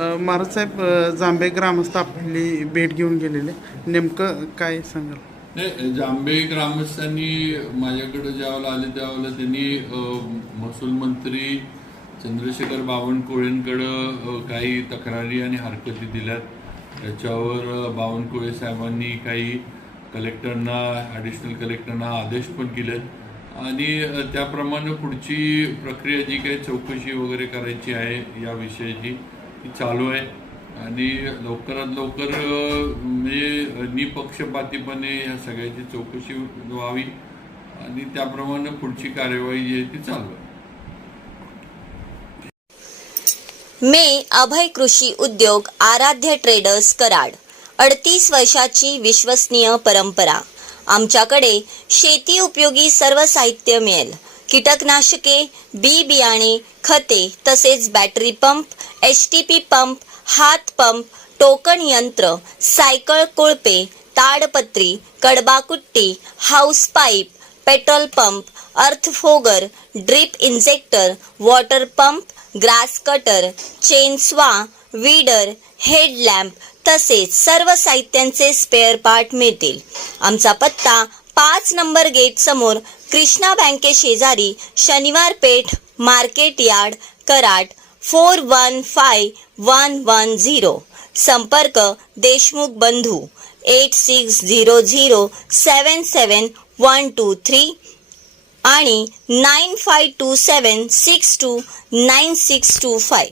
महाराज साहेब, जांभे ग्रामस्थ आपली भेट घेऊन गेलेले, नेमकं काय सांगाल? नाही, जांभे ग्रामस्थांनी माझ्याकडे ज्यावेळेला आले त्यावेळेला त्यांनी महसूल मंत्री चंद्रशेखर बावनकुळेंकडं काही तक्रारी आणि हरकती दिल्यात. त्याच्यावर बावनकुळे साहेबांनी काही कलेक्टरना, ॲडिशनल कलेक्टरना आदेश पण केलेत आणि त्याप्रमाणे पुढची प्रक्रिया जी काही चौकशी वगैरे करायची आहे या विषयाची ती चालू आहे आणि लवकरात लवकर म्हणजे निपक्षपातीपणे या सगळ्याची चौकशी व्हावी आणि त्याप्रमाणे पुढची कार्यवाही जी आहे ती चालू आहे. मे अभय कृषी उद्योग आराध्य ट्रेडर्स कराड. 38 वर्षाची विश्वसनीय परंपरा. आमच्याकडे शेती उपयोगी सर्व साहित्य मिळेल. कीटकनाशके, बी बियाणे, खते तसेच बॅटरी पंप, HTP पंप, हात पंप, टोकन यंत्र, सायकल कोळपे, ताडपत्री, कडबाकुट्टी, हाऊस पाईप, पेट्रोल पंप, अर्थफोगर, drip injector, water pump, grass cutter, chainsaw, weeder, headlamp तसेच सर्व साहित्यांचे स्पेअर पार्ट मिळतील. आमचा पत्ता 5 नंबर गेट समोर, कृष्णा बँके शेजारी, शनिवार पेठ, मार्केट यार्ड, कराड 415110. संपर्क देशमुख बंधू 8600771123 आणि 9527629625.